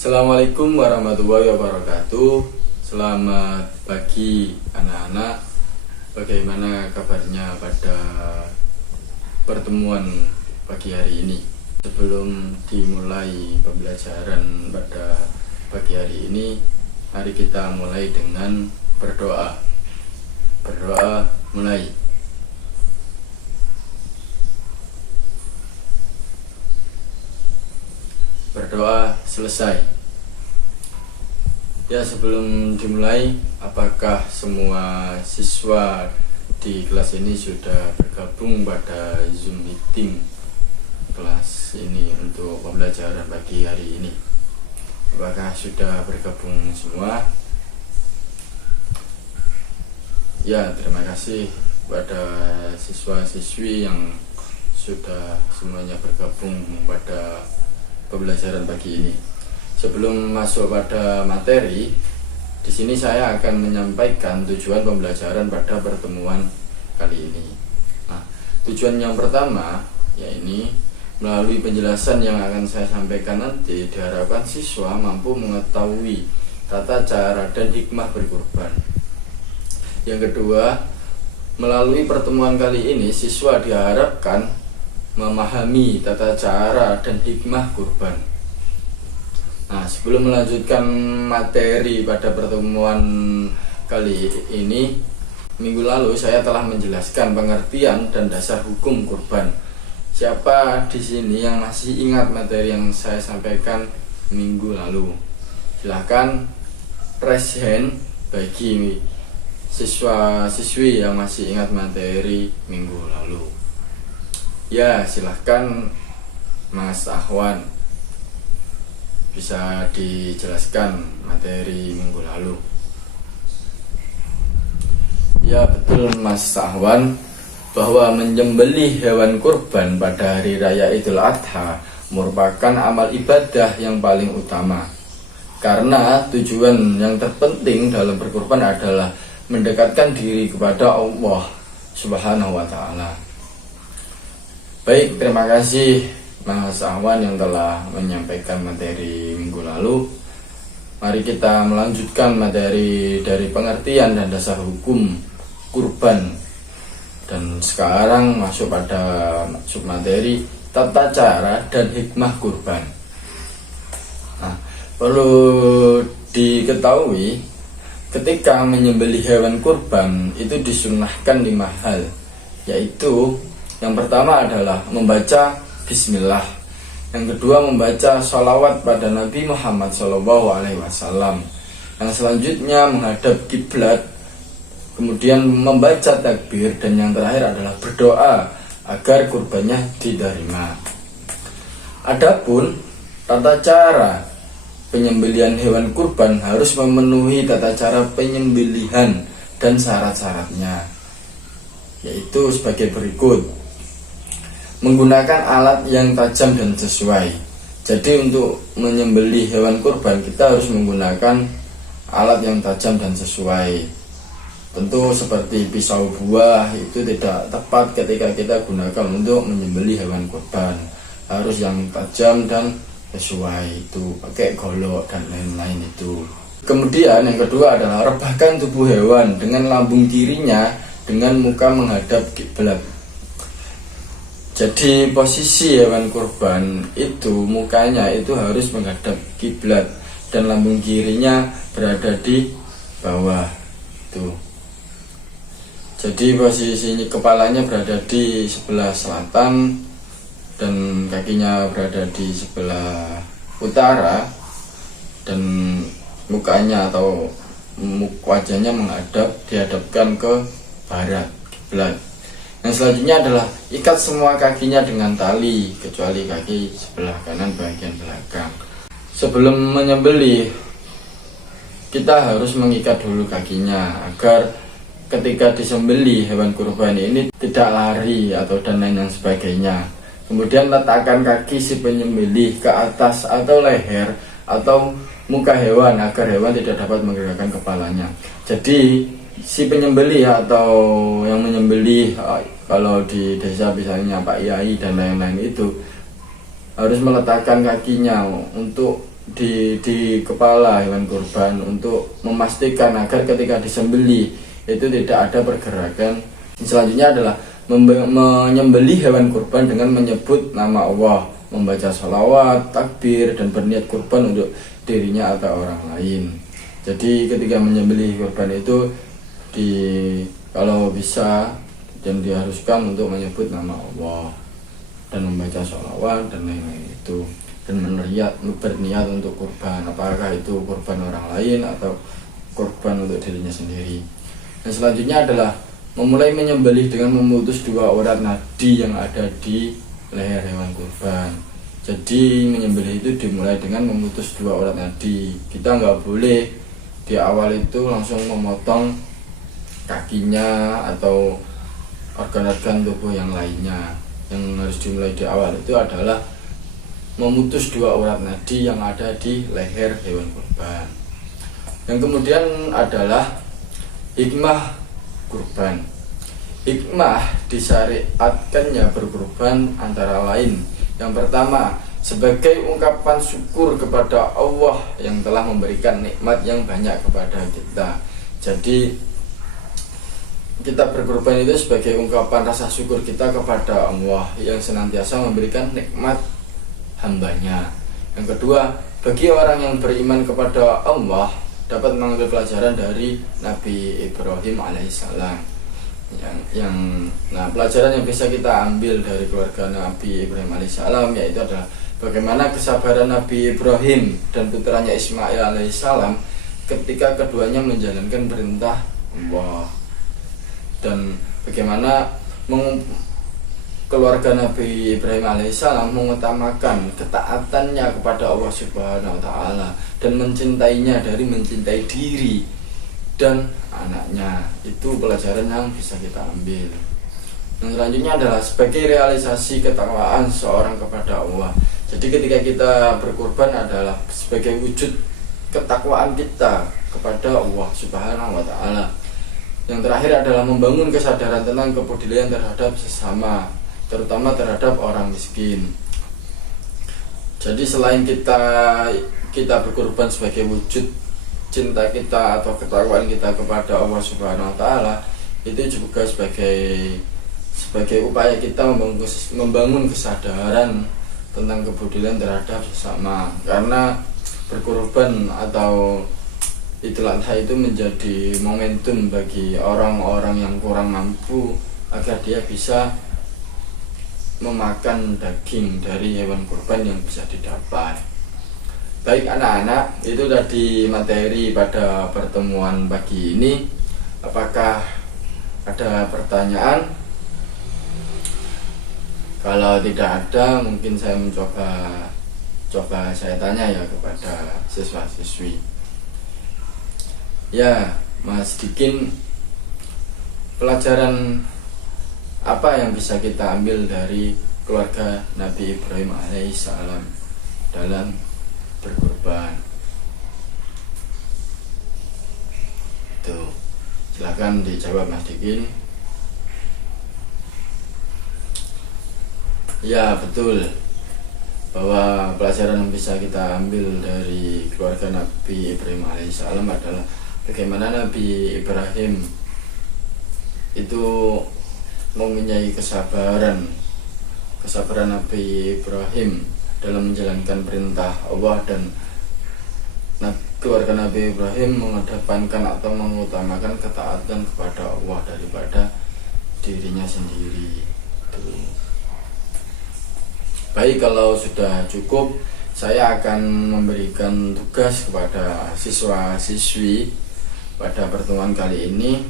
Assalamualaikum warahmatullahi wabarakatuh. Selamat pagi anak-anak. Bagaimana kabarnya pada pertemuan pagi hari ini? Sebelum dimulai pembelajaran pada pagi hari ini, mari kita mulai dengan berdoa. Berdoa mulai. Berdoa selesai. Ya, sebelum dimulai, apakah semua siswa di kelas ini sudah bergabung pada Zoom meeting kelas ini untuk pembelajaran pagi hari ini? Apakah sudah bergabung semua? Ya, terima kasih kepada siswa-siswi yang sudah semuanya bergabung pada pembelajaran pagi ini. Sebelum masuk pada materi, di sini saya akan menyampaikan tujuan pembelajaran pada pertemuan kali ini. Nah, tujuan yang pertama, yaitu melalui penjelasan yang akan saya sampaikan nanti, diharapkan siswa mampu mengetahui tata cara dan hikmah berkurban. Yang kedua, melalui pertemuan kali ini, siswa diharapkan memahami tata cara dan hikmah kurban. Nah, sebelum melanjutkan materi pada pertemuan kali ini, minggu lalu saya telah menjelaskan pengertian dan dasar hukum kurban. Siapa di sini yang masih ingat materi yang saya sampaikan minggu lalu? Silahkan raise hand bagi siswa-siswi yang masih ingat materi minggu lalu. Ya, silahkan Mas Ahwan, bisa dijelaskan materi minggu lalu. Ya, betul Mas Ahwan, bahwa menyembelih hewan kurban pada hari raya Idul Adha merupakan amal ibadah yang paling utama. Karena tujuan yang terpenting dalam berkurban adalah mendekatkan diri kepada Allah Subhanahu wa Ta'ala. Baik, terima kasih Mas Ahwan yang telah menyampaikan materi minggu lalu. Mari kita melanjutkan materi dari pengertian dan dasar hukum kurban. Dan sekarang masuk pada submateri tata cara dan hikmah kurban. Nah, perlu diketahui ketika menyembelih hewan kurban itu disunahkan 5 hal, yaitu yang pertama adalah membaca bismillah. Yang kedua membaca sholawat pada Nabi Muhammad SAW. Yang selanjutnya menghadap kiblat, kemudian membaca takbir, dan yang terakhir adalah berdoa agar kurbannya diterima. Adapun tata cara penyembelihan hewan kurban harus memenuhi tata cara penyembelihan dan syarat-syaratnya, yaitu sebagai berikut. Menggunakan alat yang tajam dan sesuai. Jadi untuk menyembelih hewan kurban kita harus menggunakan alat yang tajam dan sesuai. Tentu seperti pisau buah itu tidak tepat ketika kita gunakan untuk menyembelih hewan kurban. Harus yang tajam dan sesuai, itu pakai golok dan lain-lain itu. Kemudian yang kedua adalah rebahkan tubuh hewan dengan lambung kirinya dengan muka menghadap kiblat. Jadi posisi hewan kurban itu mukanya itu harus menghadap kiblat dan lambung kirinya berada di bawah tuh. Jadi posisinya kepalanya berada di sebelah selatan dan kakinya berada di sebelah utara, dan mukanya atau wajahnya dihadapkan ke barat kiblat. Yang selanjutnya adalah ikat semua kakinya dengan tali kecuali kaki sebelah kanan bagian belakang. Sebelum menyembelih kita harus mengikat dulu kakinya agar ketika disembelih hewan kurban ini tidak lari atau dan lain sebagainya. Kemudian letakkan kaki si penyembelih ke atas atau leher atau muka hewan agar hewan tidak dapat menggerakkan kepalanya. Jadi si penyembelih atau yang menyembelih, kalau di desa misalnya Pak Yai dan lain-lain, itu harus meletakkan kakinya untuk di kepala hewan kurban untuk memastikan agar ketika disembelih itu tidak ada pergerakan. Selanjutnya adalah menyembelih hewan kurban dengan menyebut nama Allah, membaca sholawat, takbir, dan berniat kurban untuk dirinya atau orang lain. Jadi ketika menyembelih kurban itu kalau bisa dan diharuskan untuk menyebut nama Allah dan membaca sholawat dan lain-lain itu, dan berniat untuk kurban, apakah itu kurban orang lain atau kurban untuk dirinya sendiri. Dan selanjutnya adalah memulai menyembelih dengan memutus 2 urat nadi yang ada di leher hewan kurban. Jadi menyembelih itu dimulai dengan memutus 2 urat nadi. Kita nggak boleh di awal itu langsung memotong kakinya atau organ-organ tubuh yang lainnya. Yang harus dimulai di awal itu adalah memutus 2 urat nadi yang ada di leher hewan kurban. Yang kemudian adalah hikmah kurban. Hikmah disyariatkannya berkurban antara lain: yang pertama, sebagai ungkapan syukur kepada Allah yang telah memberikan nikmat yang banyak kepada kita. Jadi kita berkurban itu sebagai ungkapan rasa syukur kita kepada Allah yang senantiasa memberikan nikmat hambanya. Yang kedua, bagi orang yang beriman kepada Allah dapat mengambil pelajaran dari Nabi Ibrahim alaihissalam. Nah, pelajaran yang bisa kita ambil dari keluarga Nabi Ibrahim alaihissalam yaitu adalah bagaimana kesabaran Nabi Ibrahim dan putranya Ismail alaihissalam ketika keduanya menjalankan perintah Allah, dan bagaimana keluarga Nabi Ibrahim alaihissalam mengutamakan ketaatannya kepada Allah Subhanahu wa taala dan mencintainya dari mencintai diri dan anaknya. Itu pelajaran yang bisa kita ambil. Dan selanjutnya adalah sebagai realisasi ketakwaan seorang kepada Allah. Jadi ketika kita berkurban adalah sebagai wujud ketakwaan kita kepada Allah Subhanahu wa taala. Yang terakhir adalah membangun kesadaran tentang kepedulian terhadap sesama, terutama terhadap orang miskin. Jadi selain kita berkorban sebagai wujud cinta kita atau ketakwaan kita kepada Allah Subhanahu wa taala, itu juga sebagai upaya kita membangun kesadaran tentang kepedulian terhadap sesama. Karena berkorban atau Idul Adha itu menjadi momentum bagi orang-orang yang kurang mampu agar dia bisa memakan daging dari hewan kurban yang bisa didapat. Baik anak-anak, itu tadi materi pada pertemuan pagi ini. Apakah ada pertanyaan? Kalau tidak ada, mungkin saya coba saya tanya ya kepada siswa-siswi. Ya, Mas Dikin, pelajaran apa yang bisa kita ambil dari keluarga Nabi Ibrahim alaihissalam dalam berkurban? Tuh, silakan dijawab Mas Dikin. Ya, betul, bahwa pelajaran yang bisa kita ambil dari keluarga Nabi Ibrahim alaihissalam adalah bagaimana Nabi Ibrahim itu mempunyai kesabaran Nabi Ibrahim dalam menjalankan perintah Allah, dan keluarga Nabi Ibrahim mengedepankan atau mengutamakan ketaatan kepada Allah daripada dirinya sendiri. Baik, kalau sudah cukup, saya akan memberikan tugas kepada siswa-siswi pada pertemuan kali ini.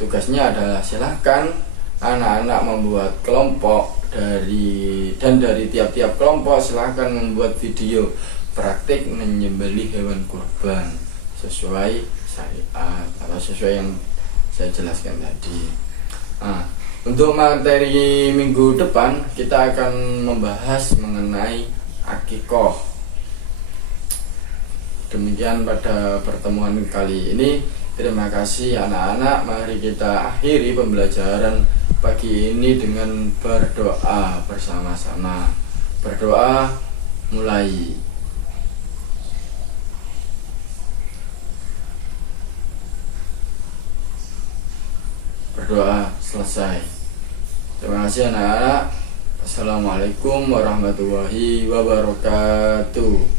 Tugasnya adalah silahkan anak-anak membuat kelompok dari tiap-tiap kelompok silahkan membuat video praktik menyembelih hewan kurban sesuai syariat atau sesuai yang saya jelaskan tadi. Untuk materi minggu depan kita akan membahas mengenai akikoh. Demikian pada pertemuan kali ini. Terima kasih anak-anak. Mari kita akhiri pembelajaran pagi ini dengan berdoa bersama-sama. Berdoa mulai. berdoa selesai. Terima kasih anak-anak. Assalamualaikum warahmatullahi wabarakatuh.